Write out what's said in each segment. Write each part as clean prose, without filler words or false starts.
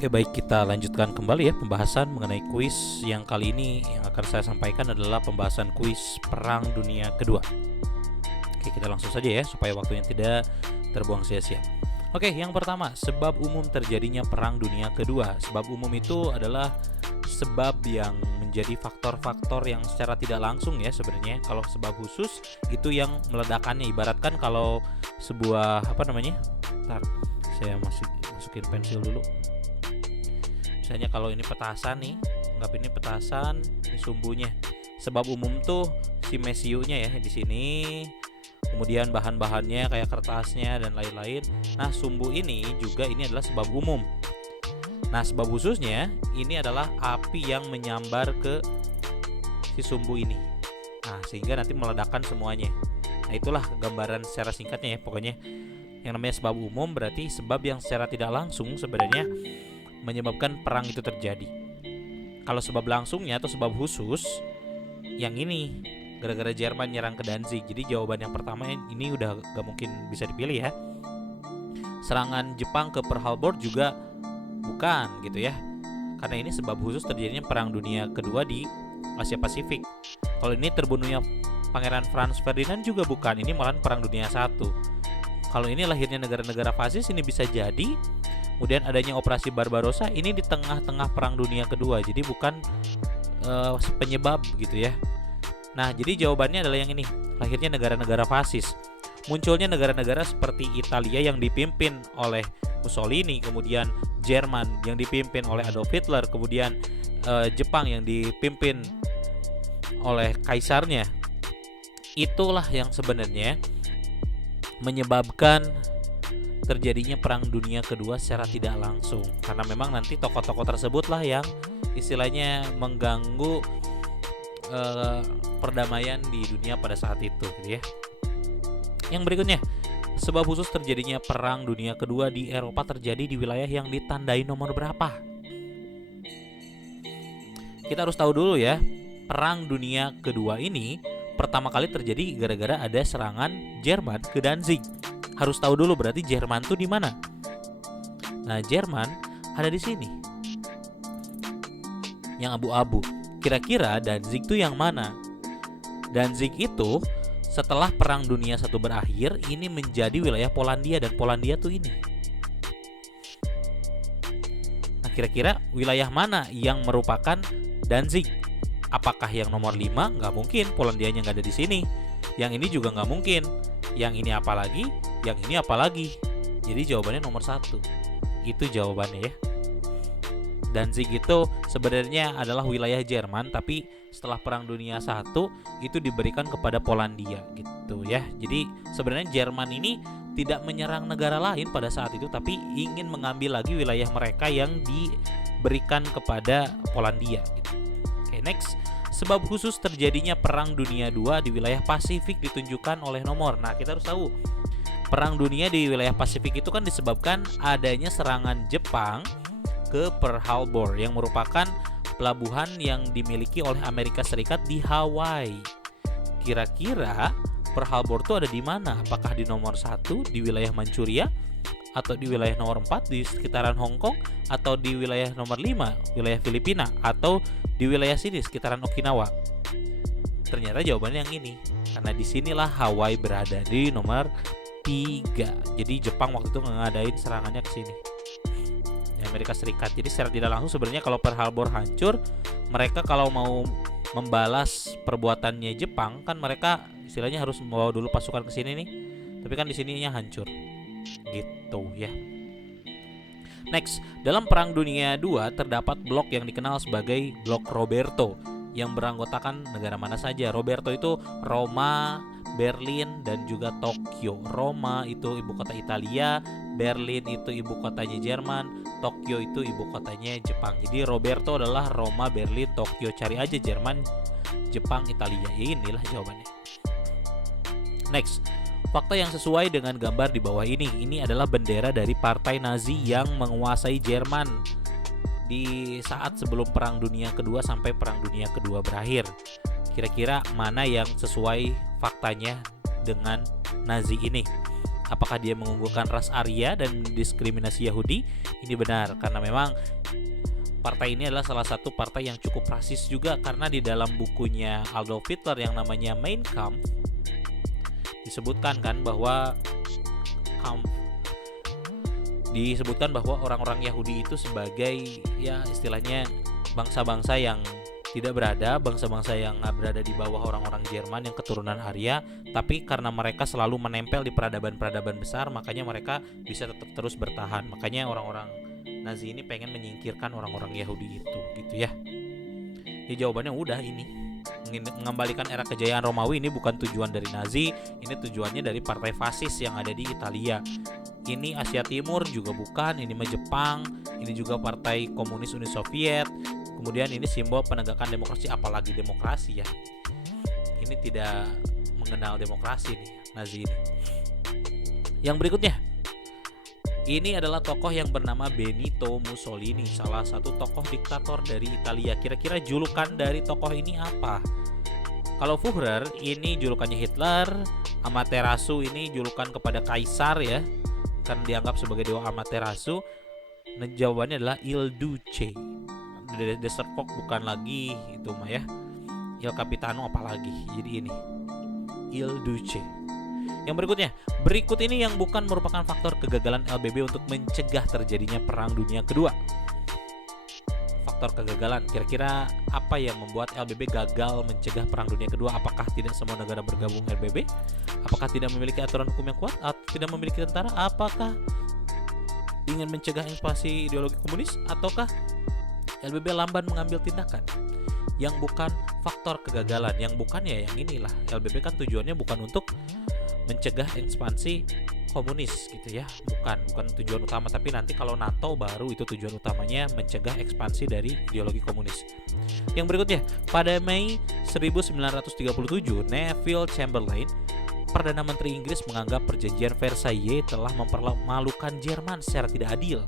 Oke, baik, kita lanjutkan kembali ya pembahasan mengenai kuis. Yang kali ini yang akan saya sampaikan adalah pembahasan kuis Perang Dunia Kedua. Oke, kita langsung saja ya supaya waktunya tidak terbuang sia-sia. Oke, yang pertama, sebab umum terjadinya Perang Dunia Kedua. Sebab umum itu adalah sebab yang menjadi faktor-faktor yang secara tidak langsung ya sebenarnya. Kalau sebab khusus itu yang meledakannya. Ibaratkan kalau sebuah Ntar, saya masukin pensil dulu. Misalnya kalau ini petasan nih, anggap ini petasan, ini sumbunya. Sebab umum tuh si mesiunya ya di sini. Kemudian bahan-bahannya kayak kertasnya dan lain-lain. Nah, sumbu ini juga ini adalah sebab umum. Nah, sebab khususnya ini adalah api yang menyambar ke si sumbu ini. Nah, sehingga nanti meledakkan semuanya. Nah, itulah gambaran secara singkatnya ya. Pokoknya yang namanya sebab umum berarti sebab yang secara tidak langsung sebenarnya menyebabkan perang itu terjadi. Kalau sebab langsungnya atau sebab khusus yang ini gara-gara Jerman nyerang ke Danzig. Jadi jawaban yang pertama ini udah gak mungkin bisa dipilih ya. Serangan Jepang ke Pearl Harbor juga bukan gitu ya, karena ini sebab khusus terjadinya Perang Dunia Kedua di Asia Pasifik. Kalau ini terbunuhnya Pangeran Franz Ferdinand juga bukan, ini malah Perang Dunia I. Kalau ini lahirnya negara-negara fasis ini bisa jadi. Kemudian adanya Operasi Barbarossa ini di tengah-tengah Perang Dunia Kedua, jadi bukan penyebab gitu ya. Nah, jadi jawabannya adalah yang ini, lahirnya negara-negara fasis. Munculnya negara-negara seperti Italia yang dipimpin oleh Mussolini, kemudian Jerman yang dipimpin oleh Adolf Hitler, kemudian Jepang yang dipimpin oleh kaisarnya. Itulah yang sebenarnya menyebabkan terjadinya Perang Dunia Kedua secara tidak langsung, karena memang nanti tokoh-tokoh tersebutlah yang istilahnya mengganggu perdamaian di dunia pada saat itu gitu ya. Yang berikutnya, sebab khusus terjadinya Perang Dunia Kedua di Eropa terjadi di wilayah yang ditandai nomor berapa? Kita harus tahu dulu ya, Perang Dunia Kedua ini pertama kali terjadi gara-gara ada serangan Jerman ke Danzig. Harus tahu dulu berarti Jerman tuh di mana? Nah, Jerman ada di sini. Yang abu-abu. Kira-kira Danzig tuh yang mana? Danzig itu setelah Perang Dunia I berakhir ini menjadi wilayah Polandia, dan Polandia tuh ini. Nah, kira-kira wilayah mana yang merupakan Danzig? Apakah yang nomor 5? Nggak mungkin, Polandianya nggak ada di sini. Yang ini juga nggak mungkin. Yang ini apalagi? Yang ini apalagi? Jadi jawabannya nomor 1. Itu jawabannya ya. Danzig itu sebenarnya adalah wilayah Jerman, tapi setelah Perang Dunia I itu diberikan kepada Polandia gitu ya. Jadi sebenarnya Jerman ini tidak menyerang negara lain pada saat itu, tapi ingin mengambil lagi wilayah mereka yang diberikan kepada Polandia gitu. Oke, next. Sebab khusus terjadinya Perang Dunia II di wilayah Pasifik ditunjukkan oleh nomor. Nah, kita harus tahu Perang Dunia di wilayah Pasifik itu kan disebabkan adanya serangan Jepang ke Pearl Harbor yang merupakan pelabuhan yang dimiliki oleh Amerika Serikat di Hawaii. Kira-kira Pearl Harbor itu ada di mana? Apakah di nomor 1 di wilayah Manchuria, atau di wilayah nomor 4 di sekitaran Hong Kong, atau di wilayah nomor 5 wilayah Filipina, atau di wilayah sini sekitaran Okinawa? Ternyata jawabannya yang ini, karena disinilah Hawaii berada di nomor 3. Jadi Jepang waktu itu ngadain serangannya ke sini, di Amerika Serikat. Jadi secara tidak langsung sebenarnya kalau Pearl Harbor hancur, mereka kalau mau membalas perbuatannya Jepang kan mereka istilahnya harus membawa dulu pasukan ke sini nih. Tapi kan di sininya hancur. Gitu ya. Next, dalam Perang Dunia II terdapat blok yang dikenal sebagai Blok Roberto yang beranggotakan negara mana saja. Roberto itu Roma, Berlin, dan juga Tokyo. Roma itu ibu kota Italia, Berlin itu ibu kotanya Jerman, Tokyo itu ibu kotanya Jepang. Jadi Roberto adalah Roma, Berlin, Tokyo. Cari aja Jerman, Jepang, Italia. Inilah jawabannya. Next, fakta yang sesuai dengan gambar di bawah ini. Ini adalah bendera dari Partai Nazi yang menguasai Jerman di saat sebelum Perang Dunia Kedua sampai Perang Dunia Kedua berakhir. Kira-kira mana yang sesuai faktanya dengan Nazi ini? Apakah dia mengunggulkan ras Arya dan diskriminasi Yahudi? Ini benar, karena memang partai ini adalah salah satu partai yang cukup rasis juga, karena di dalam bukunya Adolf Hitler yang namanya Mein Kampf disebutkan bahwa orang-orang Yahudi itu sebagai ya istilahnya bangsa-bangsa yang tidak beradab, bangsa-bangsa yang berada di bawah orang-orang Jerman yang keturunan Arya, tapi karena mereka selalu menempel di peradaban-peradaban besar, makanya mereka bisa tetap terus bertahan. Makanya orang-orang Nazi ini pengen menyingkirkan orang-orang Yahudi itu, gitu ya. Ya jawabannya udah ini. Mengembalikan era kejayaan Romawi ini bukan tujuan dari Nazi, ini tujuannya dari partai fasis yang ada di Italia. Ini Asia Timur juga bukan, ini mah Jepang, ini juga partai komunis Uni Soviet. Kemudian ini simbol penegakan demokrasi, apalagi demokrasi ya. Ini tidak mengenal demokrasi nih Nazi ini. Yang berikutnya, ini adalah tokoh yang bernama Benito Mussolini, salah satu tokoh diktator dari Italia. Kira-kira julukan dari tokoh ini apa? Kalau Führer ini julukannya Hitler, Amaterasu ini julukan kepada kaisar ya, kan dianggap sebagai dewa Amaterasu. Nah, jawabannya adalah Il Duce. Desert Fox bukan lagi itu mah ya, Il Capitano apalagi. Jadi ini Il Duce. Yang berikut ini yang bukan merupakan faktor kegagalan LBB untuk mencegah terjadinya Perang Dunia Kedua. Faktor kegagalan, kira-kira apa yang membuat LBB gagal mencegah Perang Dunia Kedua? Apakah tidak semua negara bergabung LBB? Apakah tidak memiliki aturan hukum yang kuat? Atau tidak memiliki tentara? Apakah ingin mencegah ekspansi ideologi komunis? Ataukah LBB lamban mengambil tindakan? Yang bukan faktor kegagalan, yang bukan ya yang inilah. LBB kan tujuannya bukan untuk mencegah ekspansi komunis gitu ya, bukan tujuan utama, tapi nanti kalau NATO baru itu tujuan utamanya, mencegah ekspansi dari ideologi komunis. Yang berikutnya, pada Mei 1937 Neville Chamberlain, Perdana Menteri Inggris, menganggap perjanjian Versailles telah mempermalukan Jerman secara tidak adil.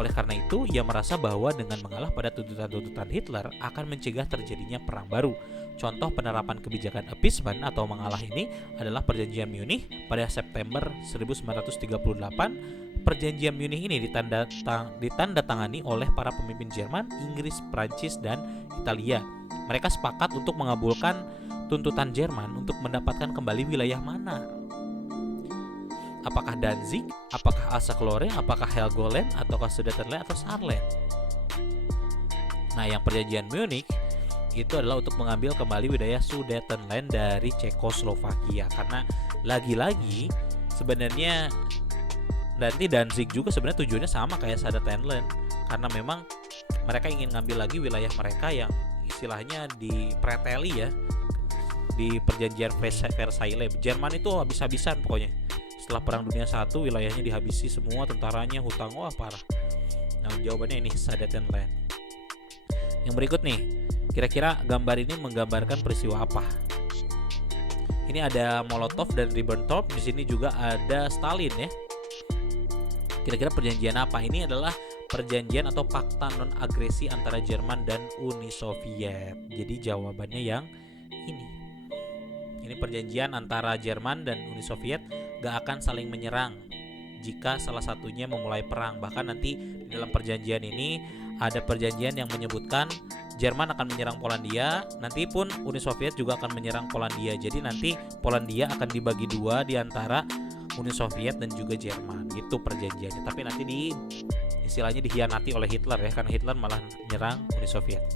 Oleh karena itu, ia merasa bahwa dengan mengalah pada tuntutan-tuntutan Hitler akan mencegah terjadinya perang baru. Contoh penerapan kebijakan appeasement atau mengalah ini adalah Perjanjian Munich pada September 1938. Perjanjian Munich ini ditandatangani oleh para pemimpin Jerman, Inggris, Prancis, dan Italia. Mereka sepakat untuk mengabulkan tuntutan Jerman untuk mendapatkan kembali wilayah mana? Apakah Danzig, apakah Alsace-Lorraine, apakah Helgoland, ataukah Sudetenland atau Saarland? Nah, yang perjanjian Munich itu adalah untuk mengambil kembali wilayah Sudetenland dari Cekoslovakia, karena lagi-lagi sebenarnya nanti Danzig juga sebenarnya tujuannya sama kayak Sudetenland, karena memang mereka ingin ngambil lagi wilayah mereka yang istilahnya dipreteli ya di perjanjian Versailles. Jerman itu habis-habisan pokoknya. Setelah Perang Dunia I, wilayahnya dihabisi semua, tentaranya, hutang, wah parah. Nah, jawabannya ini Sudetenland. Yang berikut nih, kira-kira gambar ini menggambarkan peristiwa apa? Ini ada Molotov dan Ribbentrop, di sini juga ada Stalin ya. Kira-kira perjanjian apa? Ini adalah perjanjian atau fakta non-agresi antara Jerman dan Uni Soviet. Jadi jawabannya yang ini. Ini perjanjian antara Jerman dan Uni Soviet gak akan saling menyerang jika salah satunya memulai perang. Bahkan nanti di dalam perjanjian ini ada perjanjian yang menyebutkan Jerman akan menyerang Polandia, nanti pun Uni Soviet juga akan menyerang Polandia. Jadi nanti Polandia akan dibagi dua di antara Uni Soviet dan juga Jerman. Gitu perjanjiannya. Tapi nanti istilahnya dikhianati oleh Hitler ya, karena Hitler malah menyerang Uni Soviet.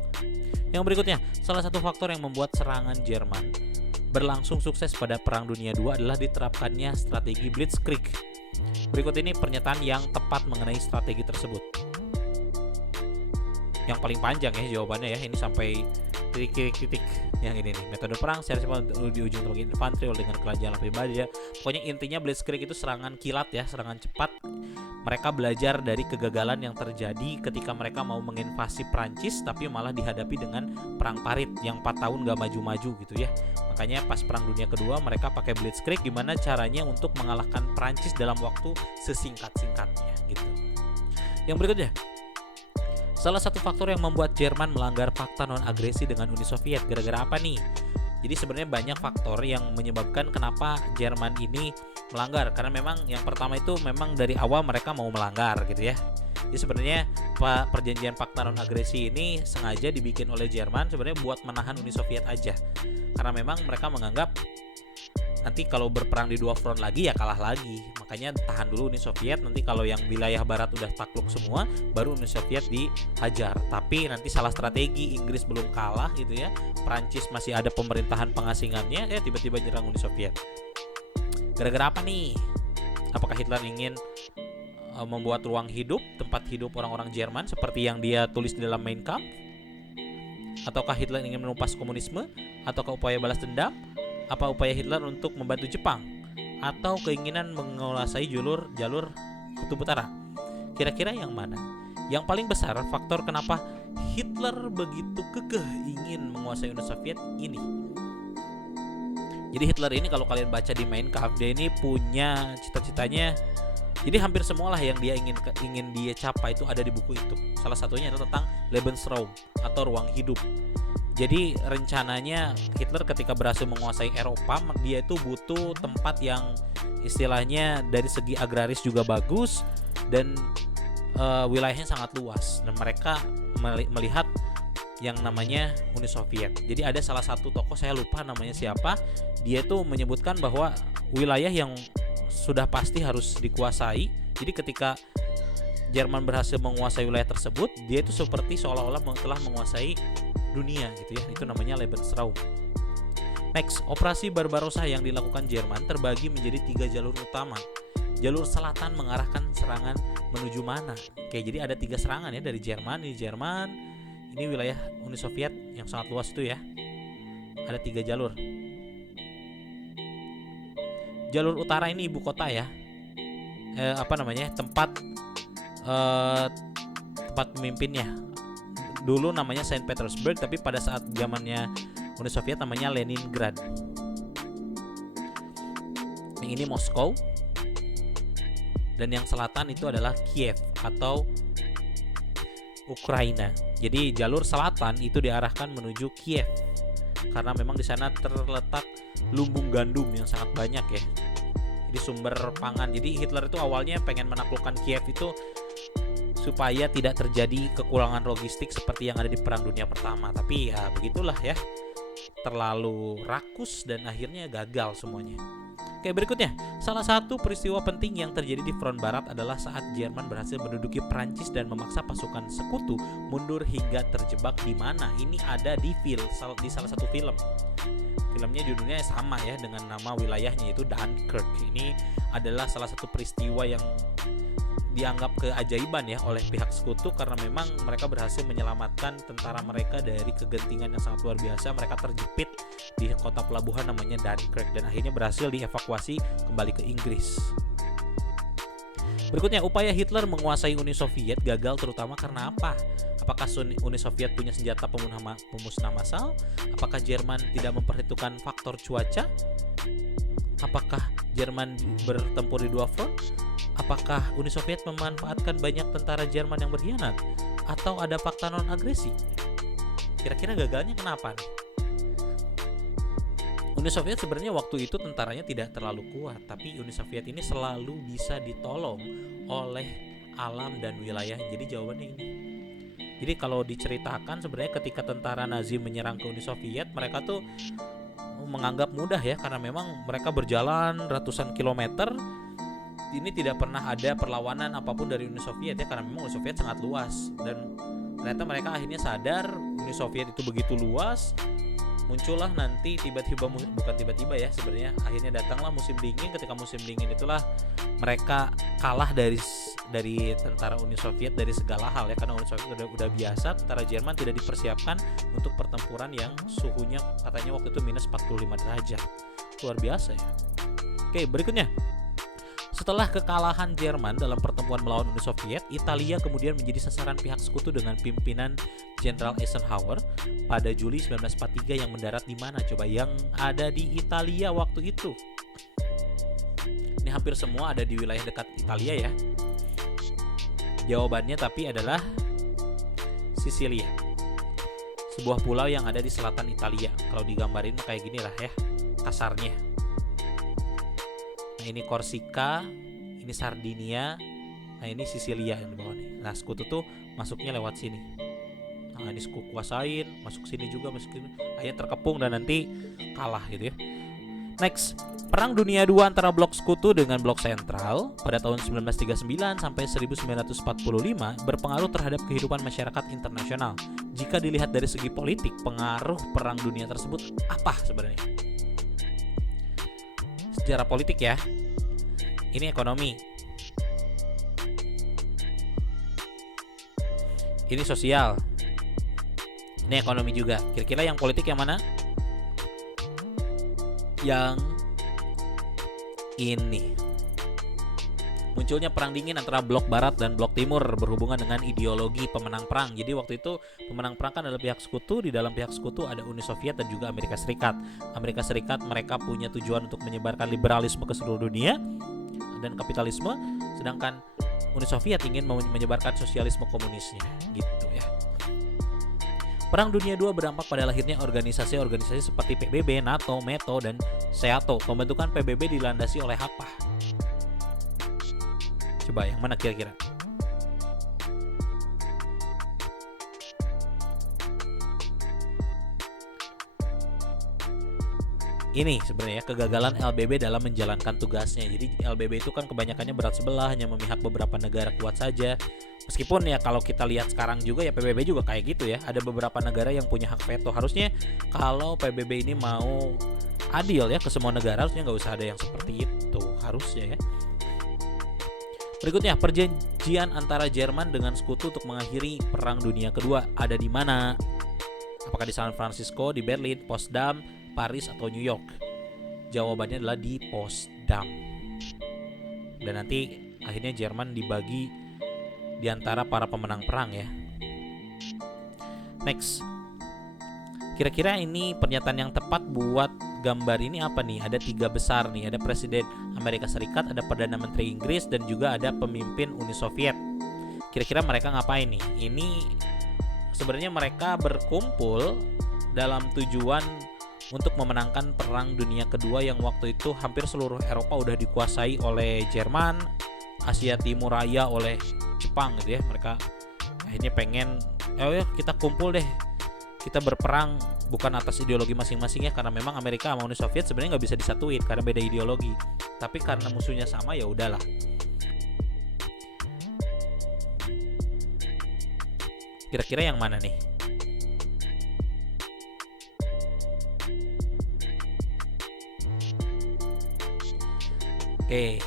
Yang berikutnya, salah satu faktor yang membuat serangan Jerman berlangsung sukses pada Perang Dunia II adalah diterapkannya strategi Blitzkrieg. Berikut ini pernyataan yang tepat mengenai strategi tersebut. Yang paling panjang ya jawabannya ya, ini sampai titik-titik yang ini nih. Metode perang secara simpel di ujung teknologi infanteri dengan kerajaan pribadi ya. Pokoknya intinya Blitzkrieg itu serangan kilat ya, serangan cepat. Mereka belajar dari kegagalan yang terjadi ketika mereka mau menginvasi Prancis, tapi malah dihadapi dengan perang parit yang 4 tahun gak maju-maju gitu ya. Makanya pas Perang Dunia Kedua mereka pakai Blitzkrieg, gimana caranya untuk mengalahkan Prancis dalam waktu sesingkat-singkatnya gitu. Yang berikutnya, salah satu faktor yang membuat Jerman melanggar fakta non-agresi dengan Uni Soviet gara-gara apa nih? Jadi sebenarnya banyak faktor yang menyebabkan kenapa Jerman ini melanggar, karena memang yang pertama itu memang dari awal mereka mau melanggar gitu ya. Jadi sebenarnya perjanjian Pakta Non Agresi ini sengaja dibikin oleh Jerman sebenarnya buat menahan Uni Soviet aja, karena memang mereka menganggap nanti kalau berperang di dua front lagi ya kalah lagi. Makanya tahan dulu Uni Soviet, nanti kalau yang wilayah barat udah takluk semua baru Uni Soviet dihajar. Tapi nanti salah strategi, Inggris belum kalah gitu ya, Prancis masih ada pemerintahan pengasingannya, tiba-tiba nyerang Uni Soviet. Gara-gara apa nih? Apakah Hitler ingin membuat ruang hidup, tempat hidup orang-orang Jerman seperti yang dia tulis di dalam Mein Kampf? Ataukah Hitler ingin menumpas komunisme? Ataukah upaya balas dendam? Apa upaya Hitler untuk membantu Jepang? Atau keinginan menguasai jalur Kutub Utara? Kira-kira yang mana? Yang paling besar faktor kenapa Hitler begitu kekeh ingin menguasai Uni Soviet ini. Jadi Hitler ini kalau kalian baca di Mein Kampf, dia ini punya cita-citanya. Jadi hampir semualah yang dia ingin dia capai itu ada di buku itu. Salah satunya adalah tentang Lebensraum atau ruang hidup. Jadi rencananya Hitler ketika berhasil menguasai Eropa, dia itu butuh tempat yang istilahnya dari segi agraris juga bagus dan wilayahnya sangat luas. Dan mereka melihat yang namanya Uni Soviet. Jadi ada salah satu tokoh, saya lupa namanya siapa, dia itu menyebutkan bahwa wilayah yang sudah pasti harus dikuasai. Jadi ketika Jerman berhasil menguasai wilayah tersebut, dia itu seperti seolah-olah telah menguasai dunia gitu ya. Itu namanya Lebensraum. Next, operasi Barbarossa yang dilakukan Jerman terbagi menjadi 3 jalur utama. Jalur selatan mengarahkan serangan menuju mana? Oke, jadi ada 3 serangan ya dari Jerman. Ini wilayah Uni Soviet yang sangat luas itu ya. Ada 3 jalur. Jalur utara ini ibu kota ya. Tempat pemimpinnya. Dulu namanya Saint Petersburg, tapi pada saat zamannya Uni Soviet namanya Leningrad. Yang ini Moskow. Dan yang selatan itu adalah Kiev atau Ukraina. Jadi jalur selatan itu diarahkan menuju Kiev, karena memang di sana terletak lumbung gandum yang sangat banyak ya. Jadi sumber pangan. Jadi Hitler itu awalnya pengen menaklukkan Kiev itu supaya tidak terjadi kekurangan logistik seperti yang ada di Perang Dunia Pertama. Tapi ya begitulah ya, terlalu rakus dan akhirnya gagal semuanya. Oke, berikutnya, salah satu peristiwa penting yang terjadi di front barat adalah saat Jerman berhasil menduduki Prancis dan memaksa pasukan sekutu mundur hingga terjebak di mana. Ini ada di salah satu film. Filmnya judulnya sama ya dengan nama wilayahnya, yaitu Dunkirk. Ini adalah salah satu peristiwa yang dianggap keajaiban ya oleh pihak sekutu, karena memang mereka berhasil menyelamatkan tentara mereka dari kegentingan yang sangat luar biasa. Mereka terjepit di kota pelabuhan namanya Dunkirk dan akhirnya berhasil dievakuasi kembali ke Inggris. Berikutnya, upaya Hitler menguasai Uni Soviet gagal terutama karena apa? Apakah Uni Soviet punya senjata pemusnah massal? Apakah Jerman tidak memperhitungkan faktor cuaca? Apakah Jerman bertempur di 2 front? Apakah Uni Soviet memanfaatkan banyak tentara Jerman yang berkhianat? Atau ada fakta non agresi? Kira-kira gagalnya kenapa nih? Uni Soviet sebenarnya waktu itu tentaranya tidak terlalu kuat, tapi Uni Soviet ini selalu bisa ditolong oleh alam dan wilayah. Jadi jawabannya ini. Jadi kalau diceritakan sebenarnya ketika tentara Nazi menyerang ke Uni Soviet, mereka tuh menganggap mudah ya, karena memang mereka berjalan ratusan kilometer. Ini tidak pernah ada perlawanan apapun dari Uni Soviet ya, karena memang Uni Soviet sangat luas. Dan ternyata mereka akhirnya sadar Uni Soviet itu begitu luas. Muncullah nanti bukan tiba-tiba ya, sebenarnya akhirnya datanglah musim dingin. Ketika musim dingin itulah mereka kalah dari tentara Uni Soviet dari segala hal ya, karena Uni Soviet udah biasa, tentara Jerman tidak dipersiapkan untuk pertempuran yang suhunya katanya waktu itu minus 45 derajat. Luar biasa ya. Oke, berikutnya. Setelah kekalahan Jerman dalam pertempuran melawan Uni Soviet, Italia kemudian menjadi sasaran pihak sekutu dengan pimpinan Jenderal Eisenhower pada Juli 1943 yang mendarat di mana coba? Yang ada di Italia waktu itu. Ini hampir semua ada di wilayah dekat Italia ya. Jawabannya tapi adalah Sisilia. sebuah pulau yang ada di selatan Italia. Kalau digambarin kayak gini lah ya kasarnya. Nah ini Korsika, ini Sardinia, nah ini Sisilia yang di bawah nih. Nah sekutu tuh masuknya lewat sini. Nah ini sekutu kuasain, masuk sini juga, masuk sini. Akhirnya terkepung dan nanti kalah gitu ya. Next, Perang Dunia II antara blok sekutu dengan blok sentral pada tahun 1939 sampai 1945 berpengaruh terhadap kehidupan masyarakat internasional. Jika dilihat dari segi politik, pengaruh Perang Dunia tersebut apa sebenarnya? Sejarah politik ya. Ini ekonomi. Ini sosial. Ini ekonomi juga. Kira-kira yang politik yang mana? Yang ini. Munculnya perang dingin antara blok barat dan blok timur berhubungan dengan ideologi pemenang perang. Jadi waktu itu pemenang perang kan adalah pihak sekutu. Di dalam pihak sekutu ada Uni Soviet dan juga Amerika Serikat. Amerika Serikat mereka punya tujuan untuk menyebarkan liberalisme ke seluruh dunia dan kapitalisme, sedangkan Uni Soviet ingin menyebarkan sosialisme komunisnya gitu ya. Perang Dunia II berdampak pada lahirnya organisasi-organisasi seperti PBB, NATO, METO, dan SEATO. Pembentukan PBB dilandasi oleh apa? Coba yang mana kira-kira? Ini sebenarnya kegagalan LBB dalam menjalankan tugasnya. Jadi LBB itu kan kebanyakannya berat sebelah, hanya memihak beberapa negara kuat saja. Meskipun ya kalau kita lihat sekarang juga ya PBB juga kayak gitu ya. Ada beberapa negara yang punya hak veto. Harusnya kalau PBB ini mau adil ya ke semua negara, harusnya nggak usah ada yang seperti itu. Harusnya ya. Berikutnya, perjanjian antara Jerman dengan sekutu untuk mengakhiri Perang Dunia Kedua ada di mana? Apakah di San Francisco, di Berlin, Potsdam, Paris, atau New York? Jawabannya adalah di Potsdam. Dan nanti akhirnya Jerman dibagi di antara para pemenang perang ya. Next, kira-kira ini pernyataan yang tepat buat gambar ini apa nih? Ada 3 besar nih. Ada Presiden Amerika Serikat, ada Perdana Menteri Inggris, dan juga ada pemimpin Uni Soviet. Kira-kira mereka ngapain nih? Ini sebenarnya mereka berkumpul dalam tujuan untuk memenangkan Perang Dunia Kedua yang waktu itu hampir seluruh Eropa udah dikuasai oleh Jerman, Asia Timur Raya oleh Jepang gitu ya. Mereka akhirnya pengen kita kumpul deh, kita berperang bukan atas ideologi masing-masing ya, karena memang Amerika sama Uni Soviet sebenarnya nggak bisa disatuin karena beda ideologi, tapi karena musuhnya sama ya udahlah. Kira-kira yang mana nih? Oke,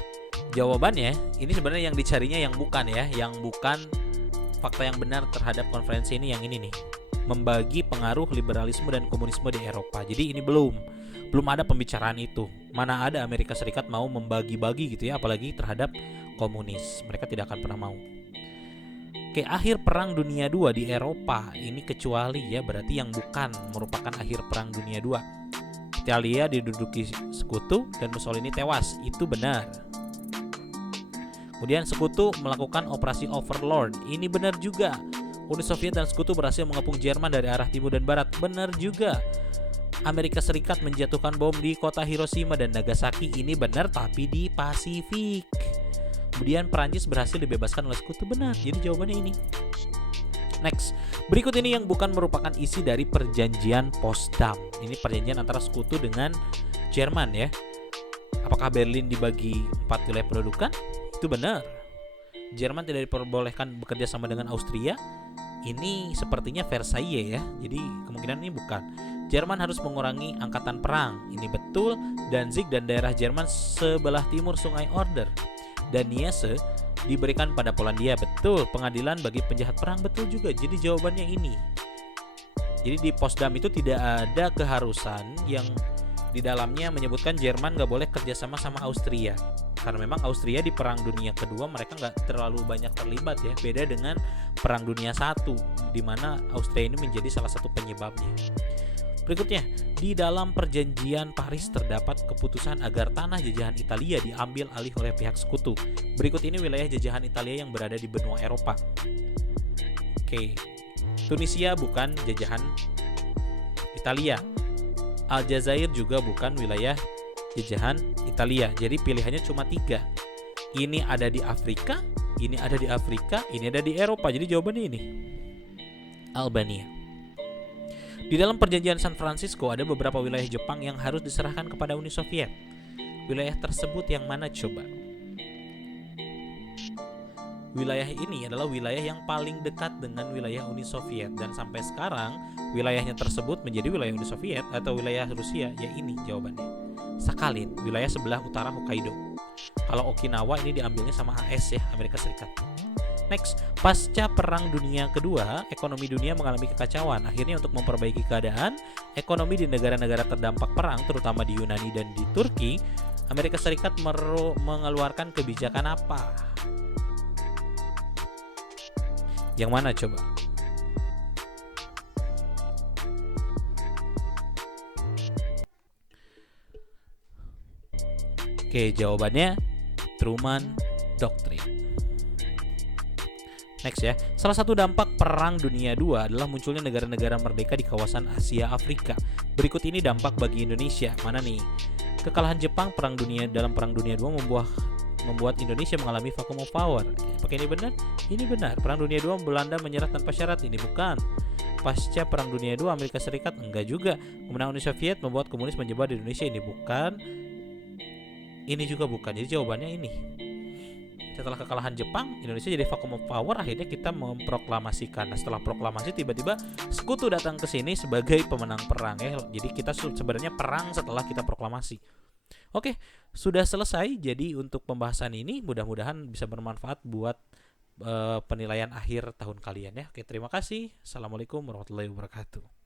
jawabannya ini sebenarnya yang dicarinya yang bukan ya, yang bukan fakta yang benar terhadap konferensi ini yang ini nih. Membagi pengaruh liberalisme dan komunisme di Eropa. Jadi ini belum ada pembicaraan itu. Mana ada Amerika Serikat mau membagi-bagi gitu ya, apalagi terhadap komunis. Mereka tidak akan pernah mau. Oke, akhir Perang Dunia II di Eropa ini kecuali ya, berarti yang bukan merupakan akhir Perang Dunia II. Italia diduduki sekutu dan Mussolini tewas. Itu benar. Kemudian sekutu melakukan operasi Overlord. Ini benar juga. Uni Soviet dan sekutu berhasil mengepung Jerman dari arah timur dan barat. Benar juga. Amerika Serikat menjatuhkan bom di kota Hiroshima dan Nagasaki. Ini benar, tapi di Pasifik. Kemudian Perancis berhasil dibebaskan oleh sekutu. Benar. Jadi jawabannya ini. Next, berikut ini yang bukan merupakan isi dari perjanjian Potsdam. Ini perjanjian antara sekutu dengan Jerman ya. Apakah Berlin dibagi 4 wilayah pendudukan? Itu benar. Jerman tidak diperbolehkan bekerja sama dengan Austria. Ini sepertinya Versailles ya. Jadi kemungkinan ini bukan. Jerman harus mengurangi angkatan perang. Ini betul. Danzig dan daerah Jerman sebelah timur Sungai Oder dan Niese diberikan pada Polandia. Betul. Pengadilan bagi penjahat perang. Betul juga. Jadi jawabannya ini. Jadi di Potsdam itu tidak ada keharusan yang di dalamnya menyebutkan Jerman gak boleh kerjasama sama Austria, karena memang Austria di Perang Dunia Kedua mereka gak terlalu banyak terlibat ya. Beda dengan Perang Dunia I, di mana Austria ini menjadi salah satu penyebabnya. Berikutnya, di dalam perjanjian Paris terdapat keputusan agar tanah jajahan Italia diambil alih oleh pihak sekutu. Berikut ini wilayah jajahan Italia yang berada di benua Eropa. Oke, Tunisia bukan jajahan Italia. Aljazair juga bukan wilayah jajahan Italia. Jadi pilihannya cuma 3. Ini ada di Afrika, ini ada di Afrika, ini ada di Eropa. Jadi jawabannya ini, Albania. Di dalam perjanjian San Francisco ada beberapa wilayah Jepang yang harus diserahkan kepada Uni Soviet. Wilayah tersebut yang mana coba? Wilayah ini adalah wilayah yang paling dekat dengan wilayah Uni Soviet, dan sampai sekarang wilayahnya tersebut menjadi wilayah Uni Soviet atau wilayah Rusia. Ya ini jawabannya, Sakhalin, wilayah sebelah utara Hokkaido. Kalau Okinawa ini diambilnya sama AS ya, Amerika Serikat. Next, pasca Perang Dunia Kedua, ekonomi dunia mengalami kekacauan. Akhirnya untuk memperbaiki keadaan ekonomi di negara-negara terdampak perang, terutama di Yunani dan di Turki, Amerika Serikat mengeluarkan kebijakan apa? Yang mana coba? Oke, jawabannya Truman Doctrine. Next ya, salah satu dampak Perang Dunia II adalah munculnya negara-negara merdeka di kawasan Asia Afrika. Berikut ini dampak bagi Indonesia. Mana nih? Kekalahan Jepang dalam Perang Dunia II membuat Indonesia mengalami vacuum of power. Apakah ini benar? Ini benar. Perang Dunia II Belanda menyerah tanpa syarat. Ini bukan. Pasca Perang Dunia II Amerika Serikat enggak juga. Kemenangan Uni Soviet membuat komunis menyebar di Indonesia. Ini bukan. Ini juga bukan. Jadi jawabannya ini. Setelah kekalahan Jepang, Indonesia jadi vacuum of power. Akhirnya kita memproklamasikan. Nah, setelah proklamasi tiba-tiba sekutu datang ke sini sebagai pemenang perang ya. Jadi kita sebenarnya perang setelah kita proklamasi. Oke, sudah selesai. Jadi untuk pembahasan ini mudah-mudahan bisa bermanfaat buat penilaian akhir tahun kalian ya. Oke, terima kasih. Assalamualaikum warahmatullahi wabarakatuh.